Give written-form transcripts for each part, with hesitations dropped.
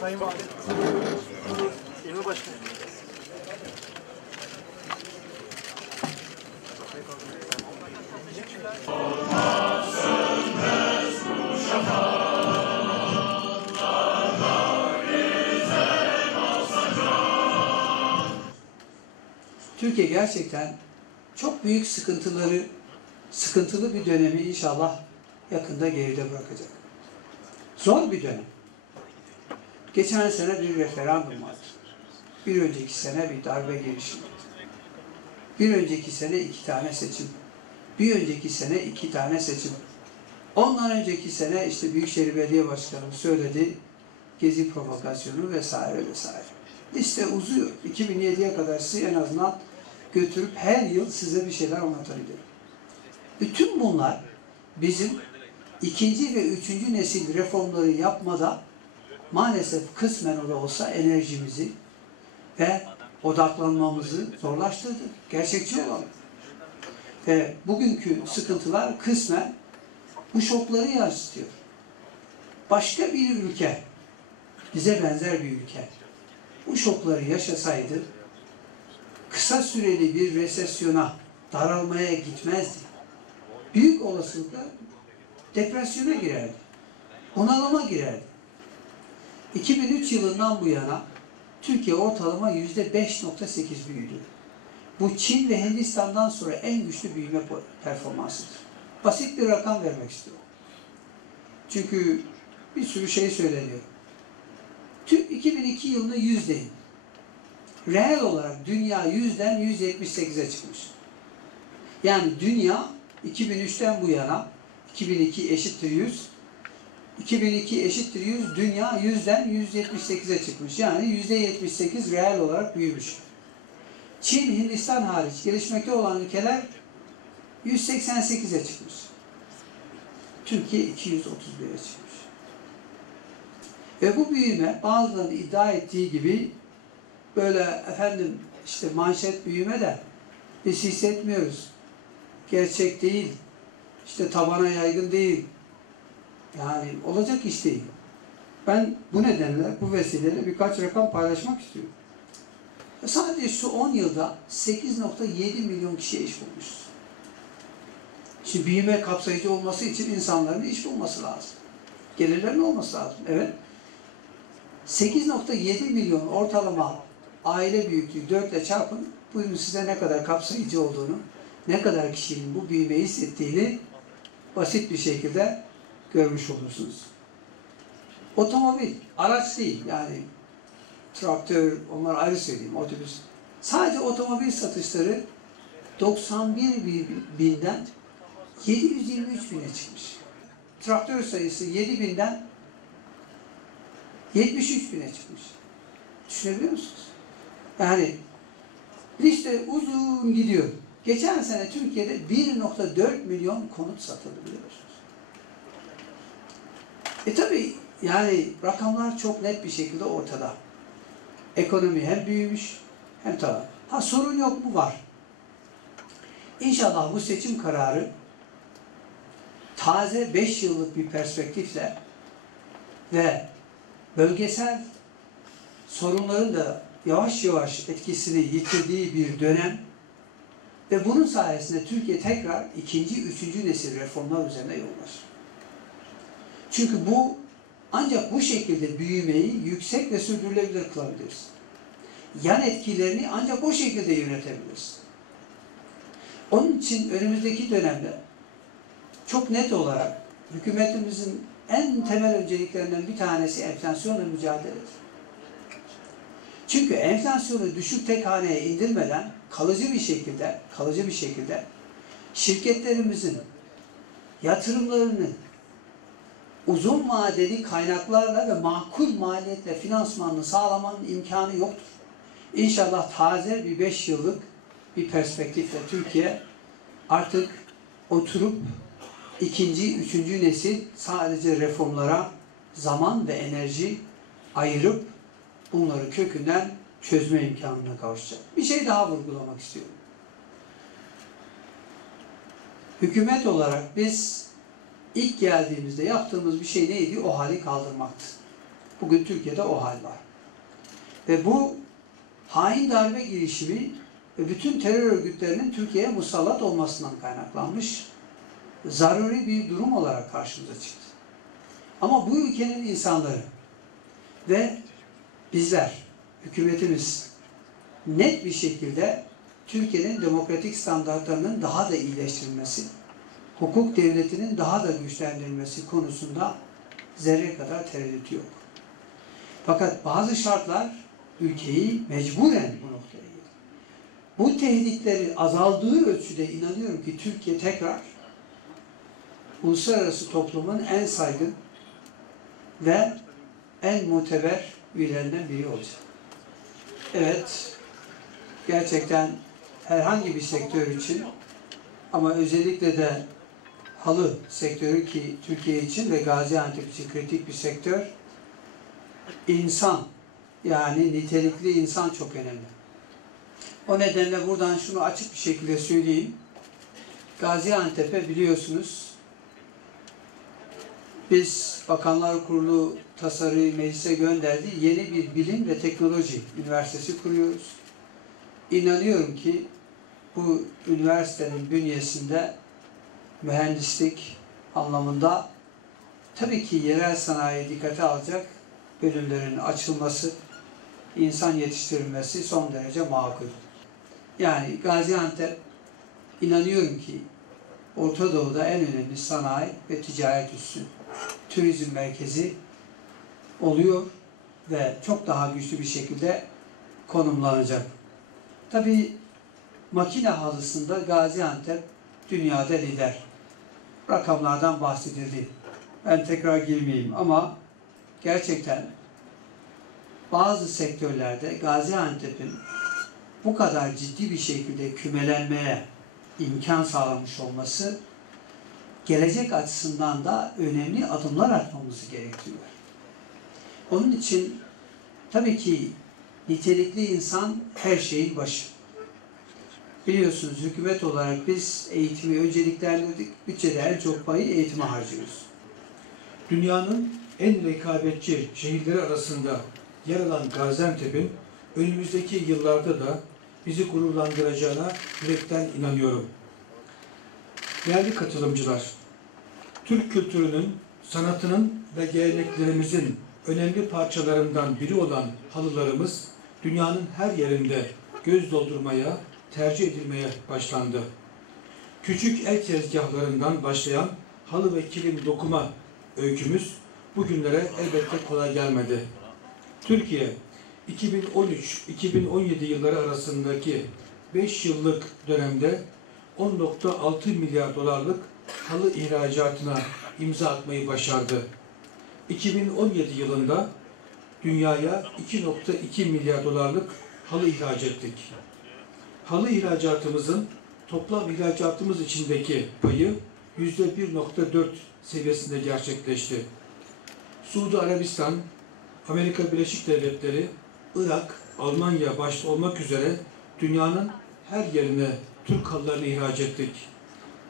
Sayın Valim. İlmi Başkanım. Türkiye gerçekten çok büyük sıkıntılı bir dönemi inşallah yakında geride bırakacak. Zor bir dönem. Geçen sene bir referandum vardı. Bir önceki sene bir darbe girişimi. Bir önceki sene 2 tane seçim. Bir önceki sene 2 tane seçim. Ondan önceki sene işte Büyükşehir Belediye Başkanı söyledi, Gezi provokasyonu vesaire vesaire. Liste uzuyor. 2007'ye kadar sizi en azından götürüp her yıl size bir şeyler anlatabilirim. Bütün bunlar bizim ikinci ve üçüncü nesil reformları yapmada maalesef kısmen da olsa enerjimizi ve odaklanmamızı zorlaştırdı. Gerçekçi olalım. Ve bugünkü sıkıntılar kısmen bu şokları yansıtıyor. Başka bir ülke, bize benzer bir ülke, bu şokları yaşasaydı kısa süreli bir resesyona, daralmaya gitmezdi. Büyük olasılıkla depresyona girerdi. Bunalıma girerdi. 2003 yılından bu yana Türkiye ortalama %5.8 büyüdü. Bu Çin ve Hindistan'dan sonra en güçlü büyüme performansıdır. Basit bir rakam vermek istiyorum. Çünkü bir sürü şey söyleniyor. 2002 yılını 100 deyin. Reel olarak dünya 100'den 178'e çıkmış. Yani dünya 2003'ten bu yana 2002 eşittir 100, 2002 eşittir 100, dünya 100'den 178'e çıkmış. Yani %78 reel olarak büyümüş. Çin, Hindistan hariç gelişmekte olan ülkeler 188'e çıkmış. Türkiye 231'e çıkmış. Ve bu büyüme bazılarının iddia ettiği gibi böyle efendim işte manşet büyüme de biz hissetmiyoruz. Gerçek değil. İşte tabana yaygın değil. Yani olacak iş değil. Ben bu nedenle, bu vesileyle birkaç rakam paylaşmak istiyorum. Sadece şu 10 yılda 8.7 milyon kişiye iş bulmuşuz. Şimdi büyüme kapsayıcı olması için insanların iş bulması lazım. Gelirlerin olması lazım. Evet. 8.7 milyon ortalama aile büyüklüğü 4 ile çarpın. Buyurun size ne kadar kapsayıcı olduğunu, ne kadar kişinin bu büyümeyi hissettiğini basit bir şekilde görmüş olursunuz. Otomobil, araç değil yani traktör, onları ayrı söyleyeyim, otobüs. Sadece otomobil satışları 91 binden 723 bine çıkmış. Traktör sayısı 7 binden 73 bine çıkmış. Düşünebiliyor musunuz? Yani liste uzun gidiyor. Geçen sene Türkiye'de 1.4 milyon konut satıldı biliyorsunuz. Tabii yani rakamlar çok net bir şekilde ortada. Ekonomi hem büyümüş hem tavan. Ha sorun yok mu? Var. İnşallah bu seçim kararı taze 5 yıllık bir perspektifle ve bölgesel sorunların da yavaş yavaş etkisini yitirdiği bir dönem ve bunun sayesinde Türkiye tekrar ikinci, üçüncü nesil reformlar üzerine yollar. Çünkü bu ancak bu şekilde büyümeyi yüksek ve sürdürülebilir kılabiliriz. Yan etkilerini ancak o şekilde yönetebiliriz. Onun için önümüzdeki dönemde çok net olarak hükümetimizin en temel önceliklerinden bir tanesi enflasyonla mücadeledir. Çünkü enflasyonu düşük tek haneye indirmeden kalıcı bir şekilde şirketlerimizin yatırımlarını uzun vadeli kaynaklarla ve makul maliyetle finansmanını sağlamanın imkanı yoktur. İnşallah taze bir 5 yıllık bir perspektifle Türkiye artık oturup ikinci, üçüncü nesil sadece reformlara zaman ve enerji ayırıp bunları kökünden çözme imkanına kavuşacak. Bir şey daha vurgulamak istiyorum. Hükümet olarak biz İlk geldiğimizde yaptığımız bir şey neydi? O hali kaldırmaktı. Bugün Türkiye'de o hal var. Ve bu hain darbe girişimi ve bütün terör örgütlerinin Türkiye'ye musallat olmasından kaynaklanmış zaruri bir durum olarak karşımıza çıktı. Ama bu ülkenin insanları ve bizler, hükümetimiz net bir şekilde Türkiye'nin demokratik standartlarının daha da iyileştirilmesi, hukuk devletinin daha da güçlendirilmesi konusunda zerre kadar tereddüt yok. Fakat bazı şartlar ülkeyi mecburen bu noktaya getirdi. Bu tehditleri azaldığı ölçüde inanıyorum ki Türkiye tekrar uluslararası toplumun en saygın ve en muteber üyelerinden biri olacak. Evet, gerçekten herhangi bir sektör için ama özellikle de halı sektörü ki Türkiye için ve Gaziantep için kritik bir sektör, insan yani nitelikli insan çok önemli. O nedenle buradan şunu açık bir şekilde söyleyeyim. Gaziantep'e biliyorsunuz biz Bakanlar Kurulu tasarıyı meclise gönderdi. Yeni bir bilim ve teknoloji üniversitesi kuruyoruz. İnanıyorum ki bu üniversitenin bünyesinde mühendislik anlamında tabii ki yerel sanayi dikkate alacak bölümlerin açılması, insan yetiştirilmesi son derece makul. Yani Gaziantep inanıyorum ki Orta Doğu'da en önemli sanayi ve ticaret üssü, turizm merkezi oluyor ve çok daha güçlü bir şekilde konumlanacak. Tabii makine halısında Gaziantep dünyada lider. Rakamlardan bahsedildi. Ben tekrar girmeyeyim ama gerçekten bazı sektörlerde Gaziantep'in bu kadar ciddi bir şekilde kümelenmeye imkan sağlamış olması gelecek açısından da önemli adımlar atmamızı gerektiriyor. Onun için tabii ki nitelikli insan her şeyin başı. Biliyorsunuz hükümet olarak biz eğitimi önceliklendirdik, bütçede en çok payı eğitime harcıyoruz. Dünyanın en rekabetçi şehirleri arasında yer alan Gaziantep'in önümüzdeki yıllarda da bizi gururlandıracağına yürekten inanıyorum. Değerli katılımcılar, Türk kültürünün, sanatının ve geleneklerimizin önemli parçalarından biri olan halılarımız dünyanın her yerinde göz doldurmaya, tercih edilmeye başlandı. Küçük el tezgahlarından başlayan halı ve kilim dokuma öykümüz bugünlere elbette kolay gelmedi. Türkiye, 2013-2017 yılları arasındaki 5 yıllık dönemde 10,6 milyar dolarlık halı ihracatına imza atmayı başardı. 2017 yılında dünyaya 2,2 milyar dolarlık halı ihraç ettik. Halı ihracatımızın toplam ihracatımız içindeki payı %1,4 seviyesinde gerçekleşti. Suudi Arabistan, Amerika Birleşik Devletleri, Irak, Almanya başta olmak üzere dünyanın her yerine Türk halılarını ihraç ettik.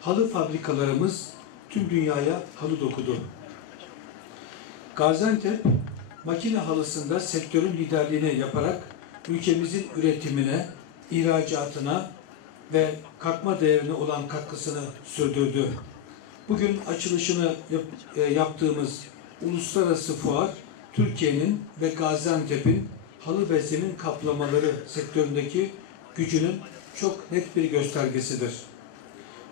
Halı fabrikalarımız tüm dünyaya halı dokudu. Gaziantep, makine halısında sektörün liderliğini yaparak ülkemizin üretimine, ihracatına ve katma değerine olan katkısını sürdürdü. Bugün açılışını yaptığımız uluslararası fuar, Türkiye'nin ve Gaziantep'in halı ve zemin kaplamaları sektöründeki gücünün çok net bir göstergesidir.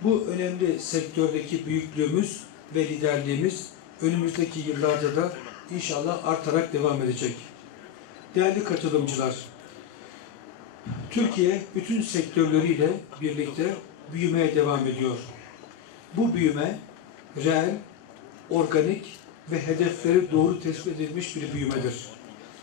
Bu önemli sektördeki büyüklüğümüz ve liderliğimiz önümüzdeki yıllarda da inşallah artarak devam edecek. Değerli katılımcılar, Türkiye bütün sektörleriyle birlikte büyümeye devam ediyor. Bu büyüme reel, organik ve hedefleri doğru tespit edilmiş bir büyümedir.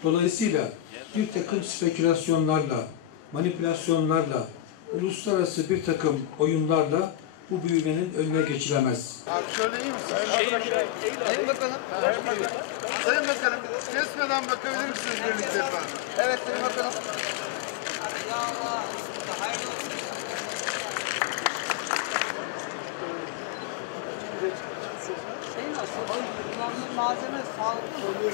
Dolayısıyla bir takım spekülasyonlarla, manipülasyonlarla, uluslararası bir takım oyunlarla bu büyümenin önüne geçilemez. Abi şöyle iyi misin? Sayın Bakanım. Sayın Bakanım, kesmeden bakabilir misiniz birlikte efendim? Evet Sayın Bakanım. Kullanılan malzeme sağlıklı mı?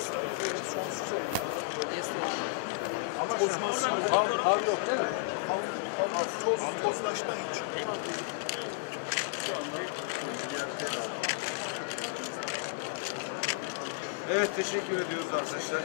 Ama hav yok değil mi? Tozlaşma hiç. Evet, teşekkür ediyoruz arkadaşlar.